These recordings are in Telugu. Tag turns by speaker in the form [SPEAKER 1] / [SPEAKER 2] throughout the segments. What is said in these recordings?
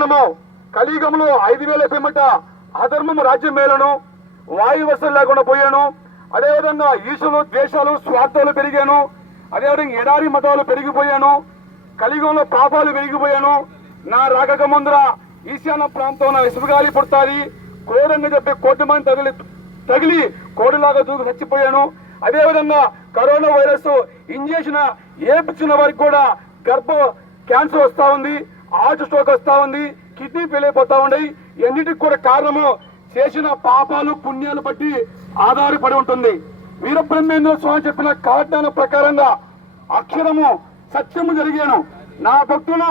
[SPEAKER 1] జ్ఞానము కలియుగంలో ఐదు వేల పిమ్మట అధర్మము రాజ్యం మేలను వాయు వసలు లేకుండా పోయాను. అదేవిధంగా ఈసులు ద్వేషాలు స్వార్థాలు పెరిగాను. అదేవిధంగా ఎడారి మతాలు పెరిగిపోయాను. కలియుగంలో పాపాలు పెరిగిపోయాను. నా రాకక ముందర ఈశాన్య ప్రాంతంలో ఇసుగాలి పుడతాది. కోడంగా చెప్పి కోటి మంది తగిలి తగిలి కోడిలాగా దూకి చచ్చిపోయాను. అదేవిధంగా కరోనా వైరస్ ఇంజక్షన్ ఏపించిన వారికి కూడా గర్భ క్యాన్సర్ వస్తూ ఉంది. హార్ట్ స్ట్రోక్ వస్తా ఉంది కిడ్నీ ఫెయిల్ అయిపోతా ఉన్నాయి ఎన్నిటికి కూడా కారణము చేసిన పాపాలు పుణ్యాలు బట్టి ఆధారపడి ఉంటుంది. వీరబ్రహ్మేంద్ర స్వామి చెప్పిన కారణాల ప్రకారంగా అక్షరము సత్యము జరిగాను. నా భక్తులు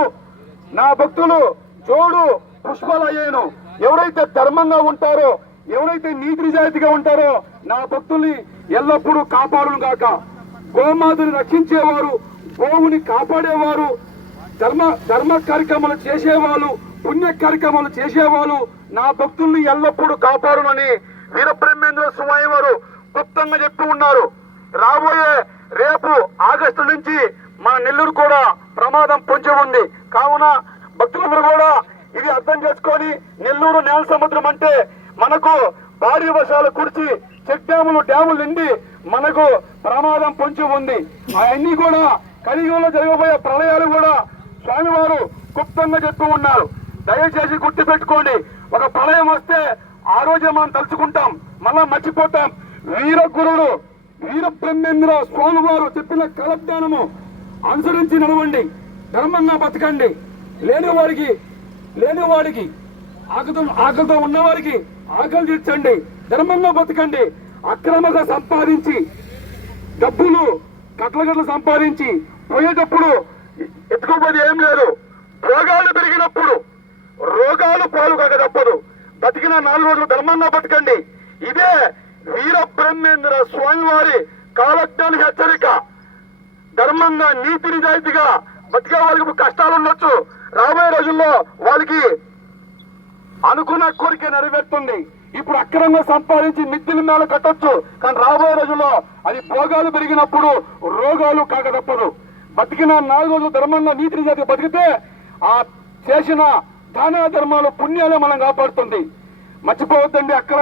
[SPEAKER 1] నా భక్తులు జోడు పుష్పాలు అయ్యాను ఎవరైతే ధర్మంగా ఉంటారో ఎవరైతే నీతి నిజాయితీగా ఉంటారో నా భక్తుల్ని ఎల్లప్పుడూ కాపాడును గాక. గోమాతని రక్షించేవారు గోవుని కాపాడేవారు ధర్మ ధర్మ కార్యక్రమాలు చేసేవాళ్ళు పుణ్య కార్యక్రమాలు చేసేవాళ్ళు నా భక్తుల్ని ఎల్లప్పుడూ కాపాడునని వీరబ్రహ్మేంద్ర స్వామి వారు గుప్తంగా చెప్పి ఉన్నారు. రాబోయే రేపు ఆగస్టు నుంచి మన నెల్లూరు కూడా ప్రమాదం పొంచి ఉంది. కావున భక్తులందరూ కూడా ఇది అర్థం చేసుకొని నెల్లూరు నేల సముద్రం అంటే మనకు భారీ వర్షాలు కురిచి చెక్ డ్యాములు డ్యాములు నిండి మనకు ప్రమాదం పొంచి ఉంది. అవన్నీ కూడా కలియుగంలో జరగబోయే ప్రళయాలు కూడా గుప్తంగా చెప్తూ ఉన్నారు. దయచేసి గుర్తుపెట్టుకోండి ఒక ప్రళయం వస్తే ఆ రోజే మనం తలుచుకుంటాం మళ్ళా మర్చిపోతాం. వీర గురుడు వీర బ్రహ్మేంద్ర స్వామి వారు చెప్పిన కలజ్ఞానము అనుసరించి నడవండి ధర్మంగా బతకండి. లేని వారికి లేని వాడికి ఆకలితో ఆకలితో ఉన్నవారికి ఆకలి తీర్చండి ధర్మంగా బతకండి. అక్రమంగా సంపాదించి డబ్బులు గట్ల సంపాదించి పోయేటప్పుడు ఎత్తుకోపోతే ఏం లేదు. రోగాలు పెరిగినప్పుడు రోగాలు పాలు కాక తప్పదు. బతికిన నాలుగు రోజులు ధర్మంగా బతకండి. ఇదే వీర బ్రహ్మేంద్ర స్వామి వారి కాలజ్ఞానికి హెచ్చరిక. ధర్మంగా నీతి నిజాయితీగా బతికే వాళ్ళకి కష్టాలు ఉండొచ్చు. రాబోయే రోజుల్లో వాళ్ళకి అనుకున్న కోరిక నెరవేరుతుంది. ఇప్పుడు అక్రమంగా సంపాదించి మిత్తిల మేల కట్టొచ్చు. కానీ రాబోయే రోజుల్లో అది భోగాలు పెరిగినప్పుడు రోగాలు కాక తప్పదు. బతికిన నాలుగు రోజులు ధర్మంగా నీతి నిజాయితీ బతికితే ఆ చేసిన దాన ధర్మాలు పుణ్యాలే మనం కాపాడుతుంది. మర్చిపోవద్దండి అక్కడ